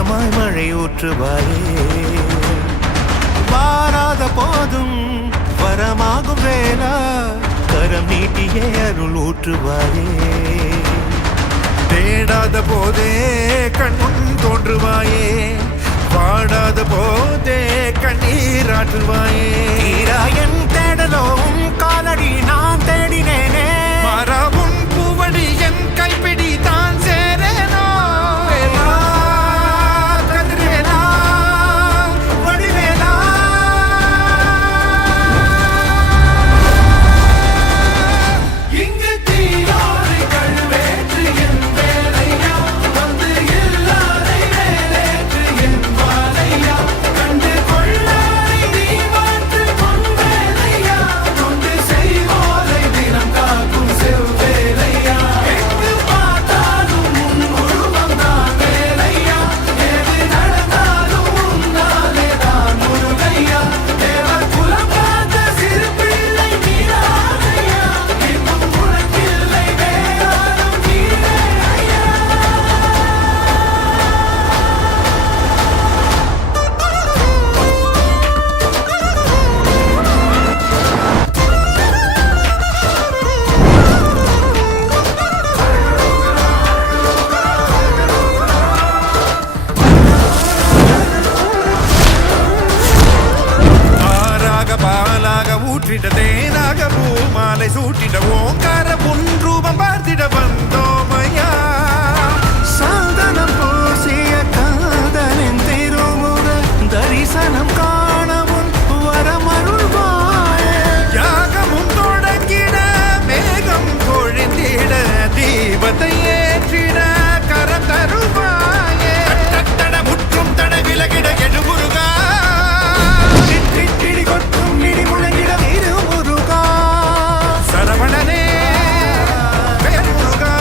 மேகமாய் மழை ஊற்றுவாயே வாராத போதும் வரமாகும் வேளா கரம் நீட்டியே அருள் ஊற்றுவாயே தேடாத போதே கண்முன் தோன்றுவாயே பாடாத போதே கண்ணீராற்றுவாயே என் தேடலும் காலடி நான் தேடினேனே மாறாவும் பூவடி என் கைப்பிடி தான் சேரேனோ கதிரேனா வடிவேலா இங்கு தீயோரை கழுவேற்று என் வேலையா வந்து இல்லாதை வேலேற்று என் வாழையா கண்டு கொள்ளாரை நீ மாற்று பொன் வேலையா கொண்டு செய்வோரை தினம் காக்கும் செவ்வேலையா எங்கு பார்த்தாலும் உன் உருவம் தான் வேலையா எது நடந்தாலும் உன்னாலே தான் முருகையா தேவர் குலம் பார்த்த சிறு பிள்ளை நீராதையா இன்னும் உனக்கில்லை வேறாரும் நீரே ஐயா ஆறாக பாலாக ஊற்றிட தேனாக பூமாலை சூட்டிட ஓங்கார பொன் ரூபம் பார்த்திட வந்தோமையா சாதனம் பூசிய காதலின் திருமுக தரிசனம் காணவும் வரமருள்வாயே யாகமும் தொடங்கிட மேகம் பொழிந்திட தீபத்தை ஏற்றிட கரம் தருவாயே தட முற்றும் தட விலகிட எழுமுருகா இடி கொட்டும் இடி முழங்கிட திருமுருகா சரவணனே வேல்முருகா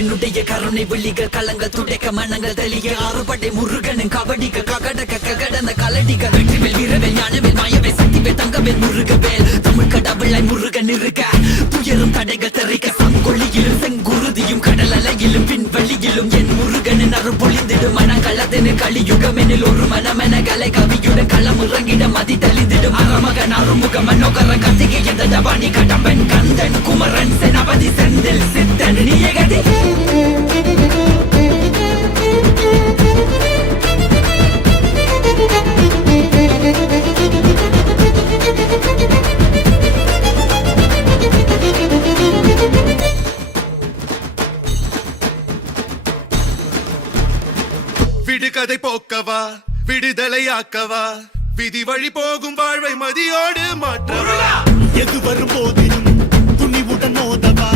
என்னுடைய கருணை விழிகள் கலங்கள் துடைக்க மனங்கள் தெளிய ஆறுபடை முருகனின் கபடிகள் ககடக்க ககடந்த கலடிகள் வெற்றிவேல் வீரவேல் ஞானவேல் மாயவேல் சக்திவேல் தங்கவேல் முருகவேல் தமிழ் கடவுளாய் முருகன் இருக்க துயரும் தடைகள் தெரிக்க சங்கொழியிலும் செங்குருதியும் கடல் அலையிலும் பின்வழியிலும் என் முருகனின் அருள் பொழிந்திடும் மனங்களதென கலியுகமெனில் ஒரு மனமென கலை கவியுடன் களம் இறங்கிட மதி தெளிந்திடும் அறமகன் அருமுக மனோகர கத்திகை எந்த டபானி கடம்பன் கந்தன் குமரன் செனபதி செந்தில் சித்தன் நீயகதி விடுகதை போக்கவா விடுதலையாக்கவா விதி வழி போகும் வாழ்வை மதியோடு மாற்றவா எது வரும் போதிலும் துணிவுடன் மோதவா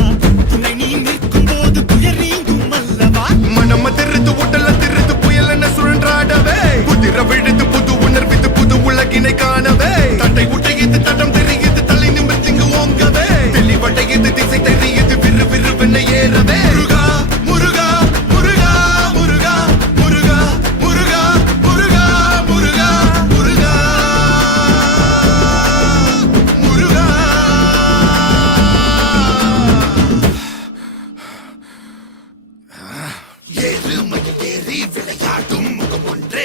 துணை நீ நிற்கும் போது துயர் நீங்கும் அல்லவா மனம திருத்து உடல திருத்து புயல் என சுழன்றாடவே புதிர விழுந்து புது உணர்வித்து புது உலகினை காணவே தட்டை உடையது தடம் தெரியுது தலை நிமிர்த்திங்கு ஓங்கவே தெளிவடையது திசை தெரியுது விறு விறுவென ஏறவே முருகா முருகா முருகா முருகா முருகா முருகா முருகா முருகா முருகா முருகா ஏறுமையில் ஏறி விளையாடும் முகம் ஒன்றே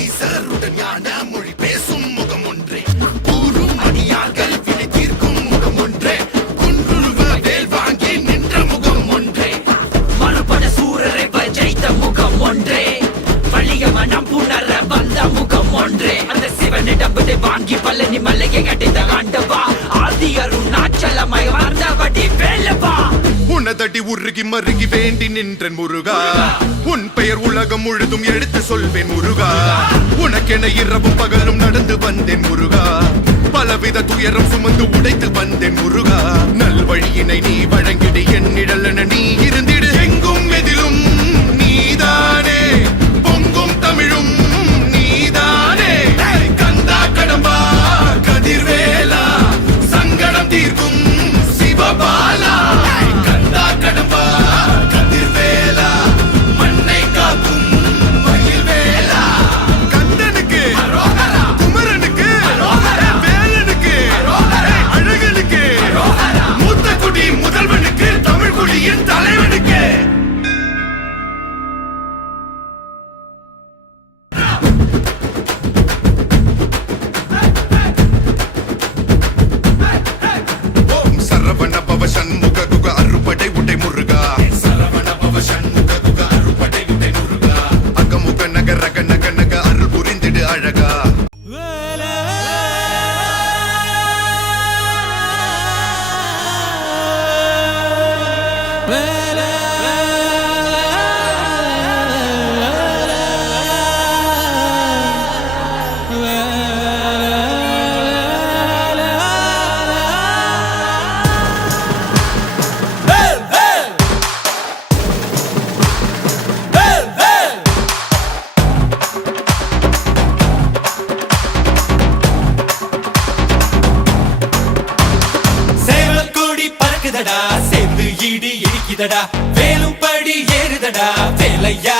ஈசருடன் ஞான மொழி பேசும் முகம் ஒன்றே கூறும் அடியார்கள் வினை தீர்க்கும் முகம் ஒன்றே குன்றுருவ வேல் வாங்கி நின்ற முகம் ஒன்றே மறுபட சூரரை ஜெயித்த முகம் ஒன்றே வலிய மனம் புணர வந்த முகம் ஒன்றே அந்த சிவனிடம் விடை வாங்கி பழனி மலையை அடைந்த ஆண்டவா ஆதி அருணாச்சலமாய் வாழ்ந்தபடி வேலவா உனதடி உருகி மருகி வேண்டி நின்றன் முருகா உன் பெயர் உலகம் முழுதும் எடுத்து சொல்வேன் முருகா உனக்கென இரவும் பகலும் நடந்து வந்தேன் முருகா பலவித துயரம் சுமந்து உடைத்து வந்தேன் முருகா நல்வழியினை நீ வழங்கிடு என் நிழலென நீ இருந்திடு எங்கும் எதிலும் நீதானே பொங்கும் தமிழும் நீதானே கந்தா கடம்பா கதிர்வேலா சங்கடம் தீர்க்கும் சிவபாலா கந்தா கடம்பா கதிர்வேலா மண்ணை காக்கும் மயில்வேலா கந்தனுக்கு குமரனுக்கு வேலனுக்கு அழகனுக்கு மூத்த குடி முதல்வனுக்கு தமிழ் குடியின் தலைவனுக்கு ஓம் சரவண பவ சண்முக குக அறுபடை உடை முருகா சரவண பவ சண்முக குக அறுபடை உடை முருகா அகமுக நக ரக நக நக அருள் புரிந்திடு அழகா சேவல்கொடி பறக்குதடா சேர்ந்து இடி இடிக்குதடா வேலும் படி ஏறுதடா வேலையா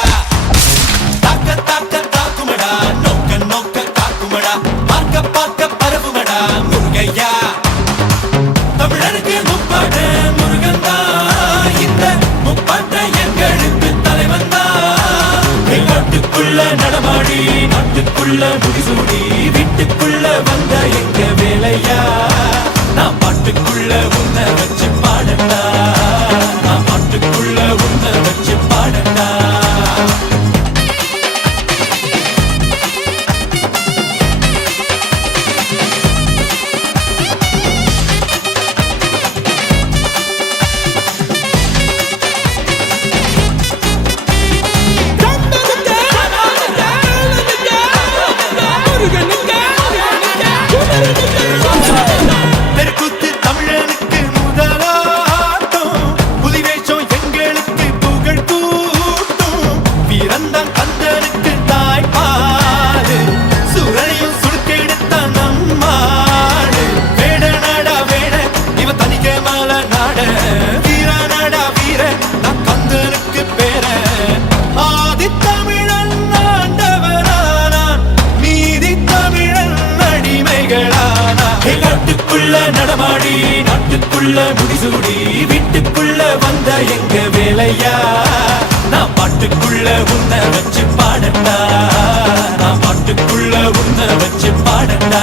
தாக்க தாக்க தாக்குமடா நோக்க நோக்க காக்குமடா பார்க்க பார்க்க பரவுமடா முருகையா தமிழருக்கு முப்பாட்ட முருகன் தான் இந்த முப்பாட்ட எங்களுக்கு தலைவன் தான் நாட்டுக்குள்ள நடமாடி நாட்டுக்குள்ள முடிசூடி வீட்டுக்குள்ள வந்த எங்க வேலையா நான் பாட்டுக்குள்ள உன்னை வச்சு பாடண்டா நான் பாட்டுக்குள்ள உன்னை வச்சு பாடண்டா தெருக்கூத்து தமிழனுக்கு நாட்டுக்குள்ள நடமாடி நாட்டுக்குள்ள முடிசூடி வீட்டுக்குள்ள வந்த எங்க வேலையா நான் பாட்டுக்குள்ள உன்னை வச்சு பாடட்டா நான் பாட்டுக்குள்ள உன்னை வச்சு பாடட்டா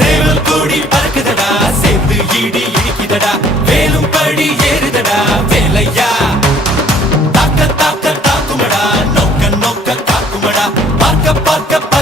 சேவல் கூடி பறக்குதடா சேர்ந்து இடி இடிக்குதடா வேலும் படி ஏறுதடா வேலையா தாக்க தாக்க தாக்குமடா நோக்க நோக்க காக்குமடா பார்க்க பார்க்க